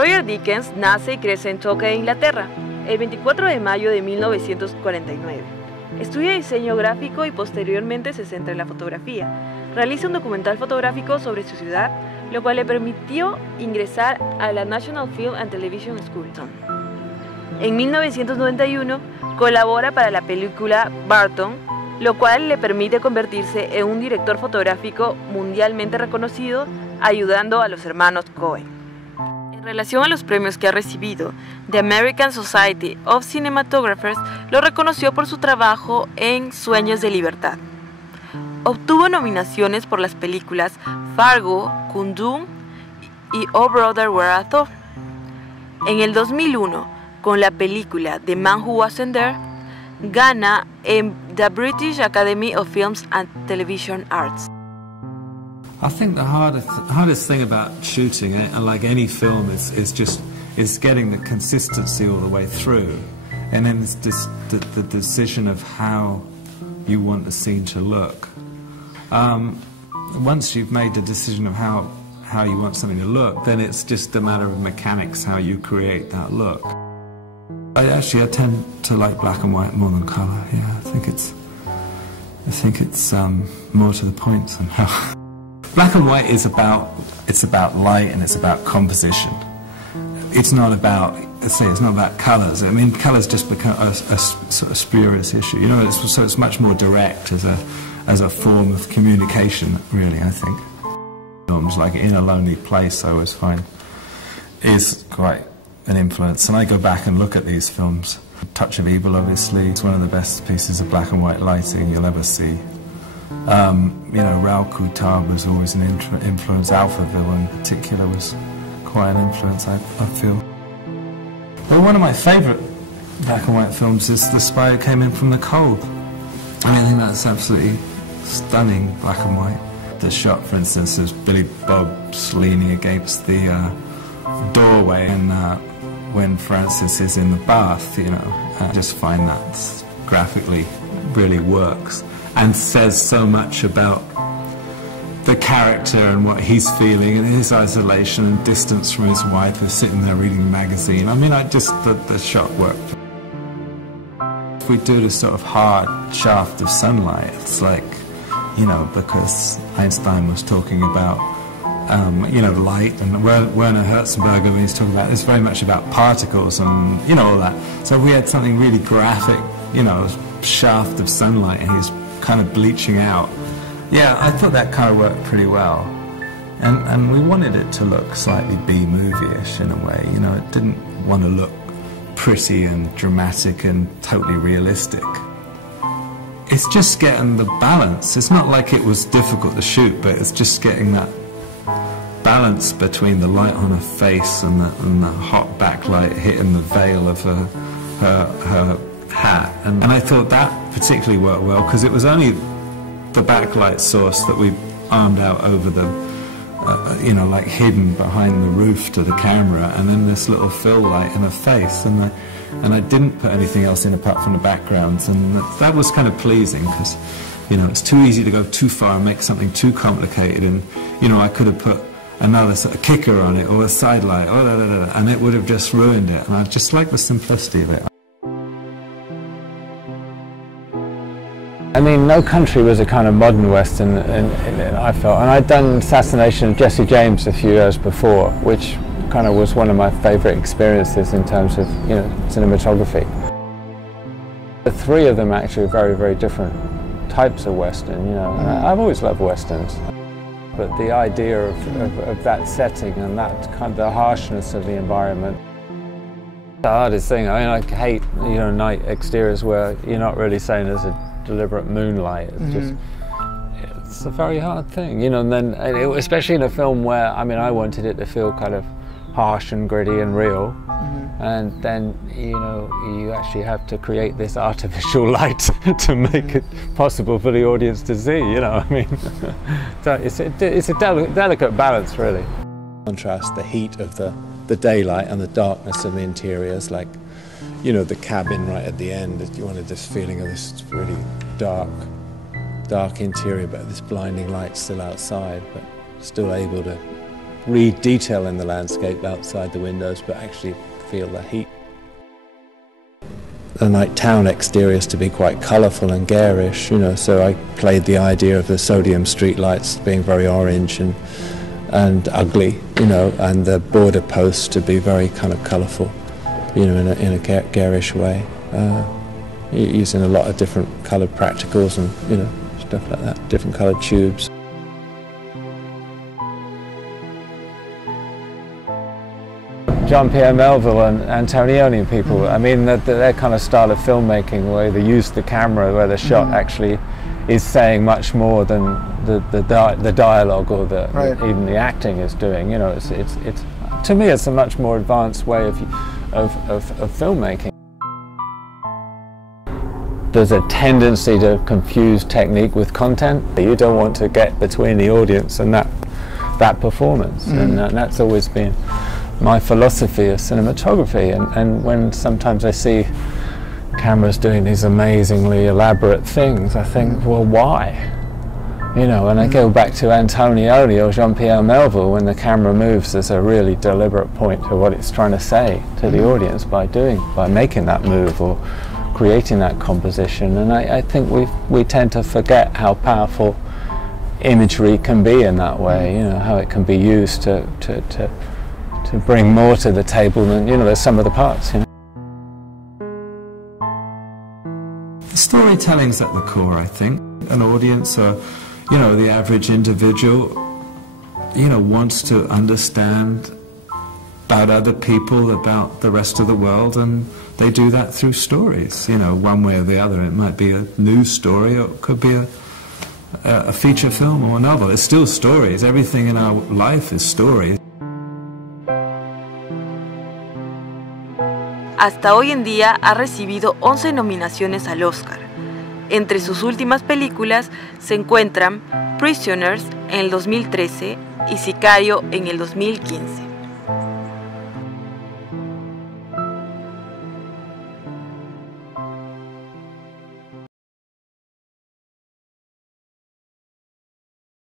Roger Deakins nace y crece en Torquay, Inglaterra, el 24 de mayo de 1949. Estudia diseño gráfico y posteriormente se centra en la fotografía. Realiza un documental fotográfico sobre su ciudad, lo cual le permitió ingresar a la National Film and Television School. En 1991 colabora para la película Barton, lo cual le permite convertirse en un director fotográfico mundialmente reconocido, ayudando a los hermanos Coen. En relación a los premios que ha recibido, The American Society of Cinematographers lo reconoció por su trabajo en Sueños de Libertad. Obtuvo nominaciones por las películas Fargo, Kundun y Oh Brother Where Art Thou. En el 2001, con la película The Man Who Wasn't There, gana en the British Academy of Films and Television Arts. I think the hardest thing about shooting, like any film, is getting the consistency all the way through, and then it's just the decision of how you want the scene to look. Once you've made the decision of how you want something to look, then it's just a matter of mechanics, how you create that look. I tend to like black and white more than color. Yeah, I think it's more to the point somehow. Black and white is about light and it's about composition. It's not about colors. I mean, colors just become a sort of spurious issue. You know, so it's much more direct as a form of communication. Really, I think. Films like In a Lonely Place, I always find, is quite an influence. And I go back and look at these films. Touch of Evil, obviously, it's one of the best pieces of black and white lighting you'll ever see. You know, Raoul Couture was always an influence. Alphaville in particular was quite an influence, I feel. But one of my favourite black and white films is The Spy Who Came In From the Cold. I mean, I think that's absolutely stunning, black and white. The shot, for instance, is Billy Bob's leaning against the doorway, and when Francis is in the bath, you know, I just find that graphically really works and says so much about the character and what he's feeling and his isolation and distance from his wife who's sitting there reading the magazine. I mean, the shot worked. If we do this sort of hard shaft of sunlight, it's like, you know, because Einstein was talking about you know, light, and Werner Herzenberger, when he's talking about, it's very much about particles and, you know, all that. So we had something really graphic, you know, shaft of sunlight, and he's kind of bleaching out. Yeah, I thought that kind of worked pretty well. And we wanted it to look slightly B-movie-ish in a way, you know, it didn't want to look pretty and dramatic and totally realistic. It's just getting the balance. It's not like it was difficult to shoot, but it's just getting that balance between the light on her face and the hot backlight hitting the veil of her hat. And I thought that particularly worked well, because it was only the backlight source that we armed out over the, you know, like hidden behind the roof to the camera, and then this little fill light in her face. And I didn't put anything else in apart from the backgrounds, and that was kind of pleasing, because, you know, it's too easy to go too far and make something too complicated, and, you know, I could have put another sort of kicker on it or a side light, and it would have just ruined it, and I just like the simplicity of it. I mean, No Country was a kind of modern western, I felt, and I'd done Assassination of Jesse James a few years before, which kind of was one of my favourite experiences in terms of, you know, cinematography. The three of them actually are very, very different types of western, you know, and I've always loved westerns. But the idea of that setting and that kind of the harshness of the environment. The hardest thing, I mean, I hate, you know, night exteriors where you're not really saying there's a deliberate moonlight. It's just, it's a very hard thing, you know, and then, especially in a film where, I mean, I wanted it to feel kind of harsh and gritty and real. And then, you know, you actually have to create this artificial light to make it possible for the audience to see, you know, I mean. So it's a delicate balance, really. Contrast the heat of the daylight and the darkness of the interiors, like, you know, the cabin right at the end. You wanted this feeling of this really dark interior, but this blinding light still outside, but still able to read detail in the landscape outside the windows, but actually feel the heat. The night town exteriors to be quite colourful and garish, you know, so I played the idea of the sodium streetlights being very orange and ugly, you know, and the border posts to be very kind of colourful, you know, in a garish way, using a lot of different coloured practicals and, you know, stuff like that, different coloured tubes. Jean-Pierre Melville and Antonioni people, I mean, their kind of style of filmmaking, where they use the camera, where the shot actually is saying much more than the dialogue or even the acting is doing. You know, it's to me, it's a much more advanced way of filmmaking. There's a tendency to confuse technique with content. You don't want to get between the audience and that performance, and that's always been my philosophy of cinematography. And when sometimes I see cameras doing these amazingly elaborate things, I think, well, why? You know, and I go back to Antonioni or Jean-Pierre Melville, when the camera moves, there's a really deliberate point to what it's trying to say to the audience by making that move or creating that composition. And I think we tend to forget how powerful imagery can be in that way, you know, how it can be used to bring more to the table than, you know, there's some of the parts, you know. The storytelling's at the core, I think. An audience, you know, the average individual, you know, wants to understand about other people, about the rest of the world, and they do that through stories, you know, one way or the other. It might be a news story, or it could be a feature film or a novel. It's still stories. Everything in our life is stories. Hasta hoy en día ha recibido 11 nominaciones al Oscar. Entre sus últimas películas se encuentran Prisoners en el 2013 y Sicario en el 2015.